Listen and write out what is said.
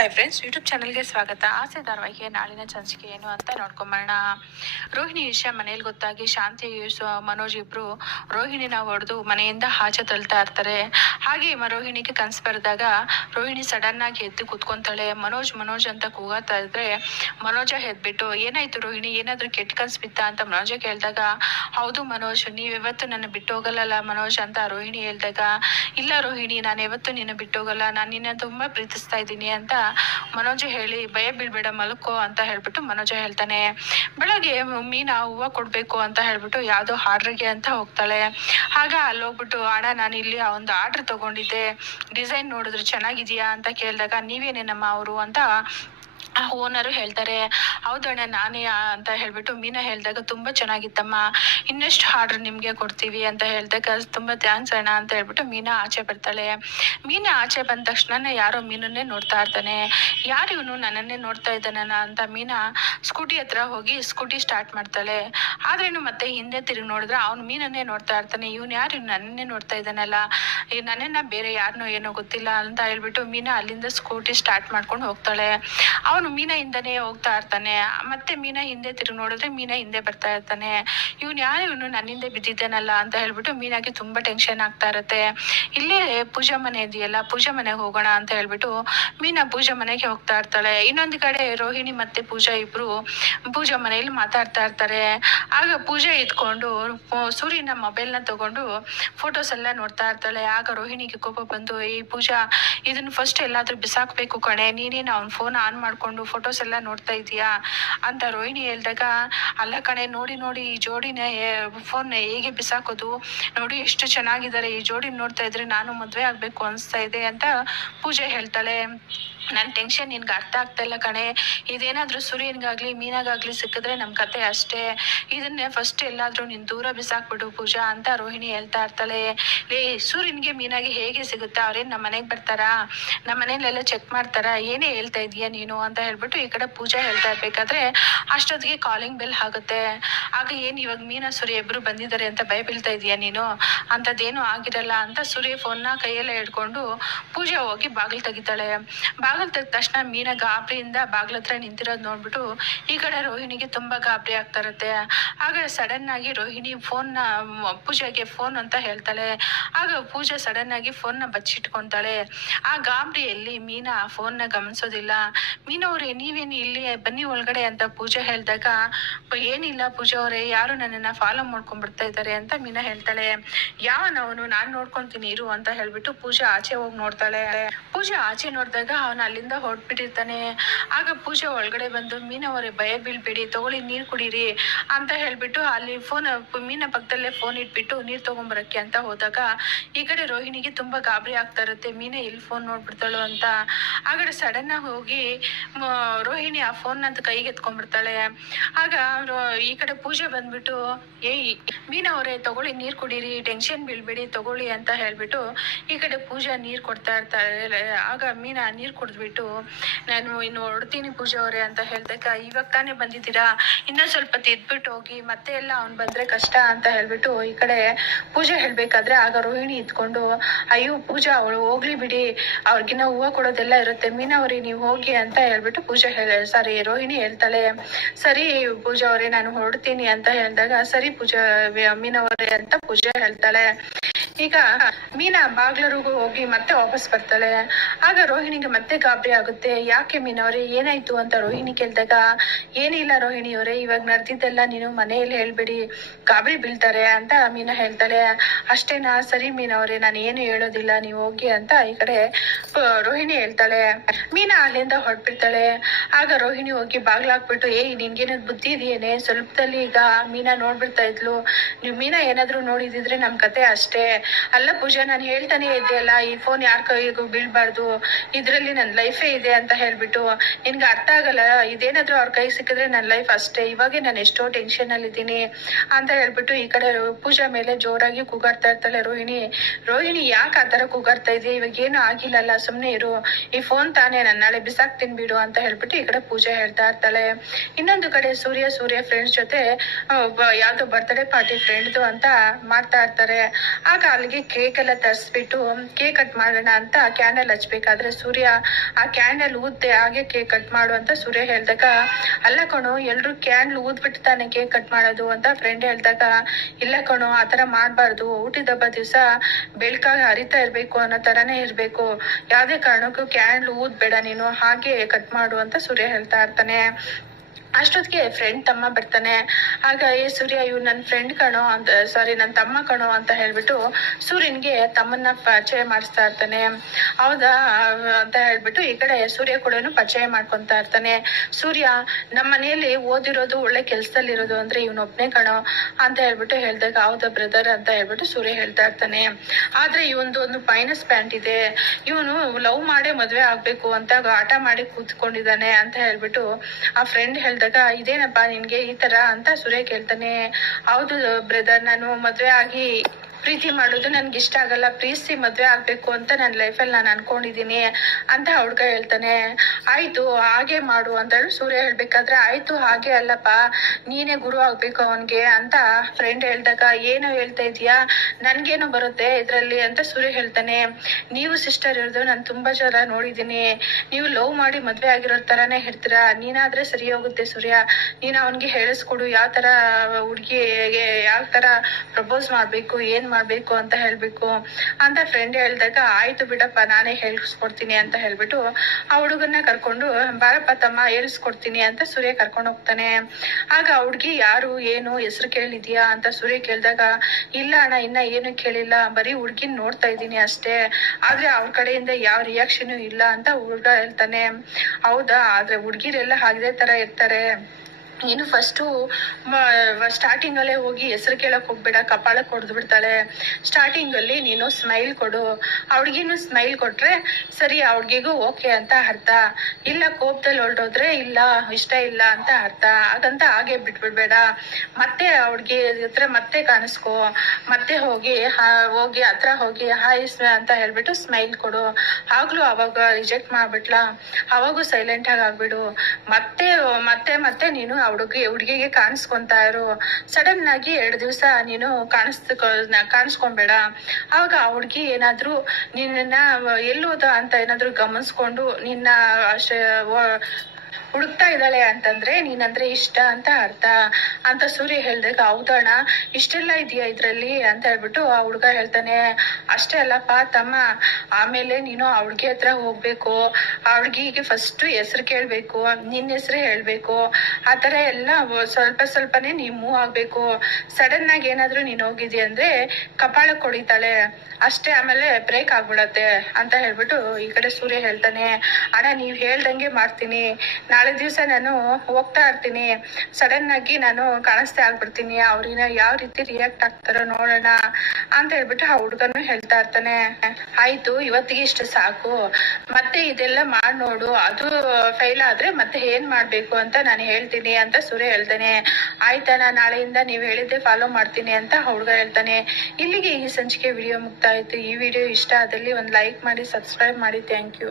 Hi friends, YouTube ಚಾನಲ್ಗೆ ಸ್ವಾಗತ. ಆಸೆ ಧಾರಾವಾಹಿಗೆ ನಾಳಿನ ಸಂಚಿಕೆ ಏನು ಅಂತ ನೋಡ್ಕೊಂಬರೋಣ. ರೋಹಿಣಿ ವಿಷಯ ಮನೇಲಿ ಗೊತ್ತಾಗಿ ಶಾಂತಿ ಮನೋಜ್ ಇಬ್ರು ರೋಹಿಣಿನ ಹೊಡೆದು ಮನೆಯಿಂದ ಆಚೆ ತಳ್ತಾ ಇರ್ತಾರೆ. ಹಾಗೆ ರೋಹಿಣಿಗೆ ಕನ್ಸು ಬರೆದಾಗ ರೋಹಿಣಿ ಸಡನ್ ಆಗಿ ಎದ್ದು ಕುತ್ಕೊಂತಾಳೆ. ಮನೋಜ್ ಮನೋಜ್ ಅಂತ ಕೂಗಾತಾ ಇದ್ರೆ ಮನೋಜ ಎದ್ಬಿಟ್ಟು ಏನಾಯ್ತು ರೋಹಿಣಿ, ಏನಾದ್ರೂ ಕೆಟ್ಟ ಕನ್ಸು ಬಿತ್ತಾ ಅಂತ ಮನೋಜ ಕೇಳಿದಾಗ, ಹೌದು ಮನೋಜ್, ನೀವಿವತ್ತು ನನ್ನ ಬಿಟ್ಟು ಹೋಗಲ್ಲ ಮನೋಜ್ ಅಂತ ರೋಹಿಣಿ ಹೇಳ್ದಾಗ, ಇಲ್ಲ ರೋಹಿಣಿ, ನಾನು ಯಾವತ್ತು ನಿನ್ನ ಬಿಟ್ಟೋಗಲ್ಲ, ನಾನು ನಿನ್ನ ತುಂಬಾ ಪ್ರೀತಿಸ್ತಾ ಇದ್ದೀನಿ ಅಂತ ಮನೋಜ ಹೇಳಿ, ಭಯ ಬೀಳ್ಬೇಡ ಮಲ್ಕೋ ಅಂತ ಹೇಳ್ಬಿಟ್ಟು ಮನೋಜ ಹೇಳ್ತಾನೆ. ಬೆಳಗ್ಗೆ ಮೀನಾ ಹೂವು ಕೊಡ್ಬೇಕು ಅಂತ ಹೇಳ್ಬಿಟ್ಟು ಯಾವ್ದೋ ಆರ್ಡ್ರಿಗೆ ಅಂತ ಹೋಗ್ತಾಳೆ. ಆಗ ಅಲ್ಲಿ ಹೋಗ್ಬಿಟ್ಟು, ಅಣ್ಣ ನಾನು ಇಲ್ಲಿ ಒಂದು ಆರ್ಡರ್ ತಗೊಂಡಿದ್ದೆ, ಡಿಸೈನ್ ನೋಡಿದ್ರೆ ಚೆನ್ನಾಗಿದ್ಯಾ ಅಂತ ಕೇಳಿದಾಗ, ನೀವೇನೇನಮ್ಮ ಅವರು ಅಂತ ಆ ಓನರು ಹೇಳ್ತಾರೆ. ಹೌದಣ್ಣ ನಾನೇ ಅಂತ ಹೇಳ್ಬಿಟ್ಟು ಮೀನಾ ಹೇಳಿದಾಗ, ತುಂಬಾ ಚೆನ್ನಾಗಿತ್ತಮ್ಮ, ಇನ್ನೆಷ್ಟು ಆರ್ಡರ್ ನಿಮ್ಗೆ ಕೊಡ್ತೀವಿ ಅಂತ ಹೇಳಿದಾಗ, ತುಂಬಾ ಥ್ಯಾಂಕ್ಸ್ ಅಣ್ಣ ಅಂತ ಹೇಳ್ಬಿಟ್ಟು ಮೀನಾ ಆಚೆ ಬರ್ತಾಳೆ. ಮೀನಾ ಆಚೆ ಬಂದ ತಕ್ಷಣ ಯಾರೋ ಮೀನನ್ನೇ ನೋಡ್ತಾ ಇರ್ತಾನೆ. ಯಾರು ಇವನು ನನ್ನನ್ನೇ ನೋಡ್ತಾ ಇದ್ದಾನ ಅಂತ ಮೀನಾ ಸ್ಕೂಟಿ ಹತ್ರ ಹೋಗಿ ಸ್ಕೂಟಿ ಸ್ಟಾರ್ಟ್ ಮಾಡ್ತಾಳೆ. ಆದ್ರೇನು ಮತ್ತೆ ಹಿಂದೆ ತಿರುಗಿ ನೋಡಿದ್ರೆ ಅವ್ನು ಮೀನನ್ನೇ ನೋಡ್ತಾ ಇರ್ತಾನೆ. ಇವನು ಯಾರು ನನ್ನನ್ನೇ ನೋಡ್ತಾ ಇದ್ದಾನಲ್ಲ, ನನ್ನನ್ನ ಬೇರೆ ಯಾರನ್ನೋ ಏನೋ ಗೊತ್ತಿಲ್ಲ ಅಂತ ಹೇಳ್ಬಿಟ್ಟು ಮೀನಾ ಅಲ್ಲಿಂದ ಸ್ಕೂಟಿ ಸ್ಟಾರ್ಟ್ ಮಾಡ್ಕೊಂಡು ಹೋಗ್ತಾಳೆ. ಅವನು ಮೀನಾ ಹಿಂದನೇ ಹೋಗ್ತಾ ಇರ್ತಾನೆ. ಮತ್ತೆ ಮೀನಾ ಹಿಂದೆ ತಿರುಗಿ ನೋಡಿದ್ರೆ ಮೀನಾ ಹಿಂದೆ ಬರ್ತಾ ಇರ್ತಾನೆ. ಇವನು ನನ್ನ ಹಿಂದೆ ಬಿದ್ದಿದ್ದಾನಲ್ಲ ಅಂತ ಹೇಳ್ಬಿಟ್ಟು ಮೀನಾಗೆ ತುಂಬಾ ಟೆನ್ಷನ್ ಆಗ್ತಾ ಇರತ್ತೆ. ಇಲ್ಲೇ ಪೂಜಾ ಮನೆ ಇದೆಯಲ್ಲ, ಪೂಜಾ ಮನೆಗೆ ಹೋಗೋಣ ಅಂತ ಹೇಳ್ಬಿಟ್ಟು ಮೀನಾ ಪೂಜಾ ಮನೆಗೆ ಹೋಗ್ತಾ ಇರ್ತಾಳೆ. ಇನ್ನೊಂದು ಕಡೆ ರೋಹಿಣಿ ಮತ್ತೆ ಪೂಜಾ ಇಬ್ರು ಪೂಜಾ ಮನೆಯಲ್ಲಿ ಮಾತಾಡ್ತಾ ಇರ್ತಾರೆ. ಆಗ ಪೂಜಾ ಇದ್ಕೊಂಡು ಸೂರ್ಯನ ಮೊಬೈಲ್ ನ ತಗೊಂಡು ಫೋಟೋಸ್ ಎಲ್ಲ ನೋಡ್ತಾ ಇರ್ತಾಳೆ. ಆಗ ರೋಹಿಣಿಗೆ ಕೋಪ ಬಂದು, ಈ ಪೂಜಾ, ಇದನ್ನ ಫಸ್ಟ್ ಎಲ್ಲಾದ್ರೂ ಬಿಸಾಕ್ಬೇಕು ಕಣೆ, ನೀನೇನು ಅವ್ನ ಫೋನ್ ಆನ್ ಮಾಡ್ಕೊಂಡು ಫೋಟೋಸ್ ಎಲ್ಲ ನೋಡ್ತಾ ಇದೀಯಾ ಅಂತ ರೋಹಿಣಿ ಹೇಳ್ದಾಗ, ಅಲ್ಲ ಕಣೆ, ನೋಡಿ ನೋಡಿ ಈ ಜೋಡಿನ ಫೋನ್ ಹೇಗೆ ಬಿಸಾಕೋದು, ನೋಡಿ ಎಷ್ಟು ಚೆನ್ನಾಗಿದ್ದಾರೆ, ಈ ಜೋಡಿ ನೋಡ್ತಾ ಇದ್ರೆ ನಾನು ಮದ್ವೆ ಆಗ್ಬೇಕು ಅನ್ಸ್ತಾ ಇದೆ ಅಂತ ಪೂಜೆ ಹೇಳ್ತಾಳೆ. ನನ್ನ ಟೆನ್ಷನ್ ನಿನ್ಗೆ ಅರ್ಥ ಆಗ್ತಾ ಇಲ್ಲ ಕಣೆ, ಇದೇನಾದ್ರೂ ಸೂರ್ಯನ್ಗಾಗ್ಲಿ ಮೀನಾಗಾಗ್ಲಿ ಸಿಕ್ಕಿದ್ರೆ ನಮ್ ಕತೆ ಅಷ್ಟೇ, ಇದನ್ನೇ ಫಸ್ಟ್ ಎಲ್ಲಾದ್ರೂ ನೀನ್ ದೂರ ಬಿಸಾಕ್ಬಿಡು ಪೂಜಾ ಅಂತ ರೋಹಿಣಿ ಹೇಳ್ತಾ ಇರ್ತಾಳೆ. ಸೂರ್ಯನ್ಗೆ ಮೀನಾಗೆ ಹೇಗೆ ಸಿಗುತ್ತಾ, ಅವ್ರೇನ್ ನಮ್ಮ ಮನೆಗ್ ಬರ್ತಾರಾ, ನಮ್ಮ ಮನೇಲೆಲ್ಲ ಚೆಕ್ ಮಾಡ್ತಾರಾ, ಏನೇ ಹೇಳ್ತಾ ಇದೀಯ ನೀನು ಅಂತ ಹೇಳ್ಬಿಟ್ಟು ಈ ಕಡೆ ಪೂಜಾ ಹೇಳ್ತಾ ಇರ್ಬೇಕಾದ್ರೆ ಅಷ್ಟೊತ್ತಿಗೆ ಕಾಲಿಂಗ್ ಬೆಲ್ ಆಗುತ್ತೆ. ಆಗ ಏನ್ ಇವಾಗ ಮೀನಾ ಸೂರ್ಯ ಇಬ್ರು ಬಂದಿದ್ದಾರೆ ಅಂತ ಭಯ ಬೀಳ್ತಾ ಇದೀಯ ನೀನು, ಅಂತದೇನು ಆಗಿರಲ್ಲ ಅಂತ ಸೂರ್ಯ ಫೋನ್ನ ಕೈಯಲ್ಲೇ ಹಿಡ್ಕೊಂಡು ಪೂಜಾ ಹೋಗಿ ಬಾಗಿಲು ತೆಗಿತಾಳೆ. ಬಾಗಿಲು ತೆಗೆದ ತಕ್ಷಣ ಮೀನಾ ಗಾಬರಿಯಿಂದ ಬಾಗಿಲ ಹತ್ರ ನಿಂತಿರೋದು ನೋಡ್ಬಿಟ್ಟು ಈ ಕಡೆ ರೋಹಿಣಿಗೆ ತುಂಬಾ ಗಾಬರಿ ಆಗ್ತಾ ಇರತ್ತೆ. ಆಗ ಸಡನ್ ಆಗಿ ರೋಹಿಣಿ ಪೂಜಾಗೆ ಫೋನ್ ಅಂತ ಹೇಳ್ತಾಳೆ. ಆಗ ಪೂಜಾ ಸಡನ್ ಆಗಿ ಫೋನ್ ನ ಬಚ್ಚಿಟ್ಕೊಂತಾಳೆ. ಆ ಗಾಬರಿಯಲ್ಲಿ ಮೀನಾ ಫೋನ್ ನ ಗಮನಿಸೋದಿಲ್ಲ. ಮೀನಾ ಅವರೇ, ನೀವೇನು ಇಲ್ಲಿ, ಬನ್ನಿ ಒಳಗಡೆ ಅಂತ ಪೂಜಾ ಹೇಳಿದಾಗ, ಏನಿಲ್ಲ ಪೂಜಾ ಅವರೇ, ಯಾರು ನನ್ನನ್ನ ಫಾಲೋ ಮಾಡ್ಕೊಂಡ್ ಬರ್ತಾ ಇದ್ದಾರೆ ಅಂತ ಮೀನಾ ಹೇಳ್ತಾಳೆ. ಯಾವನವನು, ನಾನ್ ನೋಡ್ಕೊಂತೀನಿ ಇರು ಅಂತ ಹೇಳ್ಬಿಟ್ಟು ಪೂಜಾ ಆಚೆ ಹೋಗಿ ನೋಡ್ತಾಳೆ. ಪೂಜಾ ಆಚೆ ನೋಡಿದಾಗ ಅವನ ಅಲ್ಲಿಂದ ಹೊರಟ್ಬಿಟ್ಟಿರ್ತಾನೆ. ಆಗ ಪೂಜಾ ಒಳಗಡೆ ಬಂದು, ಮೀನಾ ಅವರೇ ಭಯ ಬೀಳ್ಬೇಡಿ, ತಗೊಳ್ಳಿ ನೀರ್ ಕುಡೀರಿ ಅಂತ ಹೇಳ್ಬಿಟ್ಟು ಅಲ್ಲಿ ಮೀನಾ ಪಕ್ಕದಲ್ಲೇ ಫೋನ್ ಇಟ್ಬಿಟ್ಟು ನೀರ್ ತಗೊಂಬರಕ್ಕೆ ಅಂತ ಹೋದಾಗ ಈ ಕಡೆ ರೋಹಿಣಿಗೆ ತುಂಬಾ ಗಾಬರಿ ಆಗ್ತಾ ಇರುತ್ತೆ. ಮೀನಾ ಎಲ್ಲಿ ಫೋನ್ ನೋಡ್ಬಿಡ್ತಾಳು ಅಂತ. ಆಗಡೆ ಸಡನ್ ಆಗಿ ಹೋಗಿ ರೋಹಿಣಿ ಆ ಫೋನ್ ಅಂತ ಕೈಗೆ ಎತ್ಕೊಂಡ್ಬಿಡ್ತಾಳೆ. ಆಗ ಈ ಕಡೆ ಪೂಜೆ ಬಂದ್ಬಿಟ್ಟು, ಮೀನಾ ಅವರೇ ತಗೊಳ್ಳಿ ನೀರ್ ಕುಡೀರಿ, ಟೆನ್ಷನ್ ಬೀಳ್ಬೇಡಿ, ತಗೊಳ್ಳಿ ಅಂತ ಹೇಳ್ಬಿಟ್ಟು ಈ ಕಡೆ ಪೂಜಾ ನೀರ್ ಕೊಡ್ತಾ ಇರ್ತಾಳೆ. ಆಗ ಮೀನಾ ನೀರ್ ಕುಡಿದ್ಬಿಟ್ಟು, ನಾನು ಇನ್ನು ಹೊರಡ್ತೀನಿ ಪೂಜಾ ಅವರೇ ಅಂತ ಹೇಳ್ದಾಗ, ಇವಾಗ ತಾನೇ ಬಂದಿದ್ದೀರಾ, ಇನ್ನೂ ಸ್ವಲ್ಪ ತಿದ್ಬಿಟ್ಟು ಹೋಗಿ, ಮತ್ತೆ ಎಲ್ಲ ಅವ್ನು ಬಂದ್ರೆ ಕಷ್ಟ ಅಂತ ಹೇಳ್ಬಿಟ್ಟು ಈ ಕಡೆ ಪೂಜೆ ಹೇಳ್ಬೇಕಾದ್ರೆ ಆಗ ರೋಹಿಣಿ ಇದ್ಕೊಂಡು, ಅಯ್ಯೋ ಪೂಜಾ, ಅವಳು ಹೋಗ್ಲಿ ಬಿಡಿ, ಅವ್ರಿಗಿನ್ನ ಹೂವು ಕೊಡೋದೆಲ್ಲ ಇರುತ್ತೆ, ಮೀನಾ ಅವರೇ ನೀವು ಹೋಗಿ ಅಂತ ಹೇಳ್ಬಿಟ್ಟು ರೋಹಿಣಿ ಹೇಳ್ತಾಳೆ. ಸರಿ ಪೂಜಾ ಅವರೇ, ನಾನು ಹೊರಡ್ತೀನಿ ಅಂತ ಹೇಳಿದಾಗ, ಸರಿ ಪೂಜಾ, ಮೀನಾ ಅವರೇ ಅಂತ ಪೂಜಾ ಹೇಳ್ತಾಳೆ. ಈಗ ಮೀನಾ ಬಾಗ್ಲರಿಗೂ ಹೋಗಿ ಮತ್ತೆ ವಾಪಸ್ ಬರ್ತಾಳೆ. ಆಗ ರೋಹಿಣಿಗೆ ಮತ್ತೆ ಗಾಬರಿ ಆಗುತ್ತೆ. ಯಾಕೆ ಮೀನವ್ರೆ, ಏನಾಯ್ತು ಅಂತ ರೋಹಿಣಿ ಕೇಳಿದಾಗ, ಏನಿಲ್ಲ ರೋಹಿಣಿ ಅವರೇ, ಇವಾಗ ನಡೆದಿದ್ದೆಲ್ಲ ನೀನು ಮನೆಯಲ್ಲಿ ಹೇಳ್ಬಿಡಿ, ಗಾಬರಿ ಬೀಳ್ತಾರೆ ಅಂತ ಮೀನಾ ಹೇಳ್ತಾಳೆ. ಅಷ್ಟೇನಾ, ಸರಿ ಮೀನವ್ರೆ, ನಾನು ಏನು ಹೇಳೋದಿಲ್ಲ, ನೀವು ಹೋಗಿ ಅಂತ ಈ ಕಡೆ ರೋಹಿಣಿ ಹೇಳ್ತಾಳೆ. ಮೀನಾ ಅಲ್ಲಿಂದ ಹೊರಟ್ಬಿಡ್ತಾಳೆ. ಆಗ ರೋಹಿಣಿ ಹೋಗಿ ಬಾಗ್ಲಾಕ್ಬಿಟ್ಟು, ನಿನ್ಗೇನಾದ್ರು ಬುದ್ಧಿ ಇದೆಯೇನೆ, ಸ್ವಲ್ಪದಲ್ಲಿ ಈಗ ಮೀನಾ ನೋಡ್ಬಿಡ್ತಾ ಇದ್ಲು, ನೀವು ಮೀನಾ ಏನಾದ್ರು ನೋಡಿದಿದ್ರೆ ನಮ್ ಕತೆ ಅಷ್ಟೇ. ಅಲ್ಲ ಪೂಜಾ, ನಾನು ಹೇಳ್ತಾನೆ ಇದೆಯಲ್ಲ, ಈ ಫೋನ್ ಯಾರ ಕೈಗೂ ಬೀಳ್ಬಾರ್ದು, ಇದ್ರಲ್ಲಿ ನನ್ನ ಲೈಫೇ ಇದೆ ಅಂತ ಹೇಳ್ಬಿಟ್ಟು, ನಿನ್ಗೆ ಅರ್ಥ ಆಗಲ್ಲ, ಇದೇನಾದ್ರೂ ಅವ್ರ ಕೈ ಸಿಕ್ಕಿದ್ರೆ ನನ್ನ ಲೈಫ್ ಅಷ್ಟೇ, ಇವಾಗೆ ನಾನು ಎಷ್ಟೋ ಟೆನ್ಷನ್ ಅಲ್ಲಿ ಇದ್ದೀನಿ ಅಂತ ಹೇಳ್ಬಿಟ್ಟು ಈ ಕಡೆ ಪೂಜಾ ಮೇಲೆ ಜೋರಾಗಿ ಕೂಗಾಡ್ತಾ ಇರ್ತಾಳೆ ರೋಹಿಣಿ ಯಾಕೆ ಆ ತರ ಕೂಗಾಡ್ತಾ ಇದೆ, ಇವಾಗ ಏನು ಆಗಿಲ್ಲಲ್ಲ, ಸುಮ್ನೆ ಇರು, ಈ ಫೋನ್ ತಾನೇ, ನಾನು ನಾಳೆ ಬಿಸಾಕ್ತೀನಿ ಬಿಡು ಅಂತ ಹೇಳ್ಬಿಟ್ಟು ಈ ಕಡೆ ಪೂಜಾ ಹೇಳ್ತಾ ಇರ್ತಾಳೆ. ಇನ್ನೊಂದು ಕಡೆ ಸೂರ್ಯ ಫ್ರೆಂಡ್ಸ್ ಜೊತೆ ಯಾವ್ದೋ ಬರ್ತ್ಡೇ ಪಾರ್ಟಿ ಫ್ರೆಂಡ್ದು ಅಂತ ಮಾಡ್ತಾ ಇರ್ತಾರೆ. ಆಗ ಅಲ್ಲಿಗೆ ಕೇಕ್ ಎಲ್ಲ ತರಿಸ್ಬಿಟ್ಟು ಕೇಕ್ ಕಟ್ ಮಾಡೋಣ ಅಂತ ಕ್ಯಾಂಡಲ್ ಹಚ್ಬೇಕಾದ್ರೆ ಸೂರ್ಯ ಆ ಕ್ಯಾಂಡಲ್ ಊದ್ದೆ ಹಾಗೆ ಕೇಕ್ ಕಟ್ ಮಾಡು ಅಂತ ಸೂರ್ಯ ಹೇಳ್ದಾಗ, ಅಲ್ಲ ಕಣೋ ಎಲ್ರು ಕ್ಯಾಂಡಲ್ ಊದ್ಬಿಟ್ಟು ತಾನೆ ಕೇಕ್ ಕಟ್ ಮಾಡೋದು ಅಂತ ಫ್ರೆಂಡ್ ಹೇಳ್ದಾಗ, ಇಲ್ಲ ಕಣೋ ಆತರ ಮಾಡ್ಬಾರ್ದು, ಊಟದ ಹಬ್ಬ ದಿವಸ ಬೆಳ್ಕಾಗಿ ಹರಿತಾ ಇರ್ಬೇಕು ಅನ್ನೋ ತರಾನೇ ಇರ್ಬೇಕು, ಯಾವ್ದೇ ಕಾರಣಕ್ಕೂ ಕ್ಯಾಂಡಲ್ ಊದ್ಬೇಡ ನೀನು, ಹಾಗೆ ಕಟ್ ಮಾಡು ಅಂತ ಸೂರ್ಯ ಹೇಳ್ತಾ ಇರ್ತಾನೆ. ಅಷ್ಟೊತ್ತಿಗೆ ಫ್ರೆಂಡ್ ತಮ್ಮ ಬರ್ತಾನೆ. ಆಗ ಸೂರ್ಯ ಇವ್ ನನ್ನ ಫ್ರೆಂಡ್ ಕಣೋ ಅಂತ, ಸಾರಿ ನನ್ನ ತಮ್ಮ ಕಣೋ ಅಂತ ಹೇಳ್ಬಿಟ್ಟು ಸೂರ್ಯನ್ಗೆ ತಮ್ಮನ್ನ ಪರಿಚಯ ಮಾಡಿಸ್ತಾ ಇರ್ತಾನೆ. ಹೌದಾ ಅಂತ ಹೇಳ್ಬಿಟ್ಟು ಈ ಕಡೆ ಸೂರ್ಯ ಕೂಡ ಪರಿಚಯ ಮಾಡ್ಕೊಂತಾ ಇರ್ತಾನೆ. ಸೂರ್ಯ ನಮ್ಮ ಮನೆಯಲ್ಲಿ ಓದಿರೋದು ಒಳ್ಳೆ ಕೆಲ್ಸದಲ್ಲಿರೋದು ಅಂದ್ರೆ ಇವನೊಬ್ನೇ ಕಣೋ ಅಂತ ಹೇಳ್ಬಿಟ್ಟು ಹೇಳ್ದಾಗ, ಹೌದಾ ಬ್ರದರ್ ಅಂತ ಹೇಳ್ಬಿಟ್ಟು ಸೂರ್ಯ ಹೇಳ್ತಾ ಇರ್ತಾನೆ. ಆದ್ರೆ ಒಂದು ಮೈನಸ್ ಪ್ಯಾಂಟ್ ಇದೆ, ಇವನು ಲವ್ ಮಾಡೇ ಮದ್ವೆ ಆಗ್ಬೇಕು ಅಂತ ಆಟ ಮಾಡಿ ಕೂತ್ಕೊಂಡಿದ್ದಾನೆ ಅಂತ ಹೇಳ್ಬಿಟ್ಟು ಆ ಫ್ರೆಂಡ್ ಹೇಳ್ದಾಗ, ಇದೇನಪ್ಪಾ ನಿನ್ಗೆ ಈ ತರ ಅಂತ ಸೂರ್ಯ ಕೇಳ್ತಾನೆ. ಹೌದು ಬ್ರದರ್, ನಾನು ಮದ್ವೆ ಆಗಿ ಪ್ರೀತಿ ಮಾಡೋದು ನನ್ಗೆ ಇಷ್ಟ ಆಗಲ್ಲ, ಪ್ರೀತಿ ಮದ್ವೆ ಆಗ್ಬೇಕು ಅಂತ ನನ್ನ ಲೈಫಲ್ಲಿ ನಾನು ಅನ್ಕೊಂಡಿದೀನಿ ಅಂತ ಹುಡ್ಗ ಹೇಳ್ತಾನೆ. ಆಯ್ತು ಹಾಗೆ ಮಾಡು ಅಂತ ಹೇಳಿ ಸೂರ್ಯ ಹೇಳ್ಬೇಕಾದ್ರೆ, ಆಯ್ತು ಹಾಗೆ ಅಲ್ಲಪ್ಪ ನೀನೇ ಗುರು ಆಗ್ಬೇಕು ಅವನ್ಗೆ ಅಂತ ಫ್ರೆಂಡ್ ಹೇಳ್ದಾಗ, ಏನೋ ಹೇಳ್ತಾ ಇದೀಯಾ, ನನ್ಗೇನು ಬರುತ್ತೆ ಇದ್ರಲ್ಲಿ ಅಂತ ಸೂರ್ಯ ಹೇಳ್ತಾನೆ. ನೀವು ಸಿಸ್ಟರ್ ಇರೋದು ನಾನು ತುಂಬಾ ಜನ ನೋಡಿದೀನಿ, ನೀವು ಲವ್ ಮಾಡಿ ಮದ್ವೆ ಆಗಿರೋ ತರಾನೇ ಹೇಳ್ತೀರಾ, ನೀನಾದ್ರೆ ಸರಿ ಹೋಗುತ್ತೆ ಸೂರ್ಯ, ನೀನ್ ಅವನ್ಗೆ ಹೇಳಿಸ್ಕೊಡು ಯಾವ ತರ ಹುಡ್ಗಿಗೆ ಯಾವ ತರ ಪ್ರಪೋಸ್ ಮಾಡ್ಬೇಕು, ಏನ್ ಮಾಡ್ಬೇಕು ಅಂತ ಹೇಳ್ಬೇಕು ಅಂತ ಫ್ರೆಂಡ್ ಹೇಳ್ದಾಗ, ಆಯ್ತು ಬಿಡಪ್ಪ ನಾನೇ ಹೇಳ್ಸ್ಕೊಡ್ತೀನಿ ಅಂತ ಹೇಳ್ಬಿಟ್ಟು ಆ ಹುಡುಗನ್ನ ಕರ್ಕೊಂಡು, ಬಾರಪ್ಪ ತಮ್ಮ ಹೇಳ್ಸ್ಕೊಡ್ತೀನಿ ಅಂತ ಸೂರ್ಯ ಕರ್ಕೊಂಡು ಹೋಗ್ತಾನೆ. ಆಗ ಆ ಹುಡ್ಗಿ ಯಾರು ಏನು ಹೆಸರು ಕೇಳಿದ್ಯಾ ಅಂತ ಸೂರ್ಯ ಕೇಳಿದಾಗ, ಇಲ್ಲ ಅಣ್ಣ ಇನ್ನ ಏನು ಕೇಳಿಲ್ಲ, ಬರೀ ಹುಡ್ಗಿನ್ ನೋಡ್ತಾ ಇದ್ದೀನಿ ಅಷ್ಟೇ, ಆದ್ರೆ ಅವ್ರ ಕಡೆಯಿಂದ ಯಾವ ರಿಯಾಕ್ಷನ್ ಇಲ್ಲ ಅಂತ ಹುಡ್ಗ ಹೇಳ್ತಾನೆ. ಹೌದಾ, ಆದ್ರೆ ಹುಡ್ಗಿರೆಲ್ಲ ಹಾಗೆ ತರ ಇರ್ತಾರೆ, ನೀನು ಫಸ್ಟು ಸ್ಟಾರ್ಟಿಂಗ್ ಅಲ್ಲೇ ಹೋಗಿ ಹೆಸರು ಕೇಳಕ್ ಹೋಗ್ಬೇಡ, ಕಪಾಳಕ್ಕೆ ಹೊಡೆದು ಬಿಡ್ತಾಳೆ, ಸ್ಟಾರ್ಟಿಂಗ್ ಅಲ್ಲಿ ನೀನು ಸ್ಮೈಲ್ ಕೊಡು, ಅವ್ಳಿಗಿನ್ನು ಸ್ಮೈಲ್ ಕೊಟ್ರೆ ಸರಿ ಅವ್ಳಿಗೂ ಓಕೆ ಅಂತ ಅರ್ಥ, ಇಲ್ಲ ಕೋಪದಲ್ಲಿ ಹೊರಟೋದ್ರೆ ಇಲ್ಲ ಇಷ್ಟ ಇಲ್ಲ ಅಂತ ಅರ್ಥ, ಹಾಗಂತ ಹಾಗೆ ಬಿಟ್ಬಿಡ್ಬೇಡ, ಮತ್ತೆ ಅವ್ಳಿಗೆ ಹತ್ರ ಮತ್ತೆ ಕಾಣಿಸ್ಕೊ, ಮತ್ತೆ ಹೋಗಿ ಹತ್ರ ಹೋಗಿ ಹಾಯ್ ಅಂತ ಹೇಳ್ಬಿಟ್ಟು ಸ್ಮೈಲ್ ಕೊಡು, ಆಗ್ಲೂ ಅವಾಗ ರಿಜೆಕ್ಟ್ ಮಾಡ್ಬಿಟ್ಲಾ ಅವಾಗೂ ಸೈಲೆಂಟ್ ಆಗಿ ಆಗ್ಬಿಡು, ಮತ್ತೆ ಮತ್ತೆ ಮತ್ತೆ ನೀನು ಹುಡುಗಿಗೆ ಕಾಣಿಸ್ಕೊಂತಾ ಇರು, ಸಡನ್ ಆಗಿ 2 ದಿವಸ ನೀನು ಕಾಣಿಸ್ಕೊಂಬೇಡ, ಅವಾಗ ಆ ಹುಡ್ಗಿ ಏನಾದ್ರು ನಿನ್ನ ಎಲ್ಲೋದ ಅಂತ ಏನಾದ್ರು ಗಮನಿಸ್ಕೊಂಡು ನಿನ್ನ ಅಷ್ಟೇ ಹುಡುಕ್ತಾ ಇದ್ದಾಳೆ ಅಂತಂದ್ರೆ ನೀನಂದ್ರೆ ಇಷ್ಟ ಅಂತ ಅರ್ಥ ಅಂತ ಸೂರ್ಯ ಹೇಳ್ದಾಗ, ಹೌದಣ್ಣ ಇಷ್ಟೆಲ್ಲ ಇದೆಯಾ ಇದ್ರಲ್ಲಿ ಅಂತ ಹೇಳ್ಬಿಟ್ಟು ಆ ಹುಡ್ಗ ಹೇಳ್ತಾನೆ. ಅಷ್ಟೇ ಅಲ್ಲಪ್ಪ ತಮ್ಮ, ಆಮೇಲೆ ನೀನು ಆ ಹುಡ್ಗಿ ಹತ್ರ ಹೋಗ್ಬೇಕು, ಆ ಹುಡ್ಗಿಗೆ ಫಸ್ಟ್ ಹೆಸರು ಕೇಳ್ಬೇಕು, ನಿನ್ನ ಹೆಸರೇ ಹೇಳ್ಬೇಕು, ಆ ತರ ಎಲ್ಲ ಸ್ವಲ್ಪನೇ ನೀ ಮೂವ್ ಆಗ್ಬೇಕು, ಸಡನ್ ಆಗಿ ಏನಾದ್ರು ನೀನ್ ಹೋಗಿದ್ಯಾ ಅಂದ್ರೆ ಕಪಾಳಕ್ಕೆ ಹೊಡಿತಾಳೆ ಅಷ್ಟೇ, ಆಮೇಲೆ ಬ್ರೇಕ್ ಆಗ್ಬಿಡತ್ತೆ ಅಂತ ಹೇಳ್ಬಿಟ್ಟು ಈ ಕಡೆ ಸೂರ್ಯ ಹೇಳ್ತಾನೆ. ಅಣ್ಣ ನೀವ್ ಹೇಳ್ದಂಗೆ ಮಾಡ್ತೀನಿ, ನಾಳೆ ದಿವಸ ನಾನು ಹೋಗ್ತಾ ಇರ್ತೀನಿ, ಸಡನ್ ಆಗಿ ನಾನು ಕಾಣಿಸ್ತಾ ಆಗ್ಬಿಡ್ತೀನಿ, ಅವ್ರಿನ ಯಾವ ರೀತಿ ರಿಯಾಕ್ಟ್ ಆಗ್ತಾರೋ ನೋಡೋಣ ಅಂತ ಹೇಳ್ಬಿಟ್ಟು ಆ ಹುಡ್ಗನು ಹೇಳ್ತಾ ಇರ್ತಾನೆ. ಆಯ್ತು ಇವತ್ತಿಗೆ ಇಷ್ಟು ಸಾಕು, ಮತ್ತೆ ಇದೆಲ್ಲ ಮಾಡ್ ನೋಡು, ಅದು ಫೈಲ್ ಆದ್ರೆ ಮತ್ತೆ ಏನ್ ಮಾಡ್ಬೇಕು ಅಂತ ನಾನು ಹೇಳ್ತೀನಿ ಅಂತ ಸೂರ್ಯ ಹೇಳ್ತಾನೆ. ಆಯ್ತಣ್ಣ ನಾಳೆಯಿಂದ ನೀವ್ ಹೇಳಿದ್ದೆ ಫಾಲೋ ಮಾಡ್ತೀನಿ ಅಂತ ಹುಡ್ಗ ಹೇಳ್ತಾನೆ. ಇಲ್ಲಿಗೆ ಈ ಸಂಚಿಕೆ ವಿಡಿಯೋ ಮುಕ್ತ ಆಯ್ತು. ಈ ವಿಡಿಯೋ ಇಷ್ಟ ಆದಲ್ಲಿ ಒಂದು ಲೈಕ್ ಮಾಡಿ, ಸಬ್ಸ್ಕ್ರೈಬ್ ಮಾಡಿ. Thank you.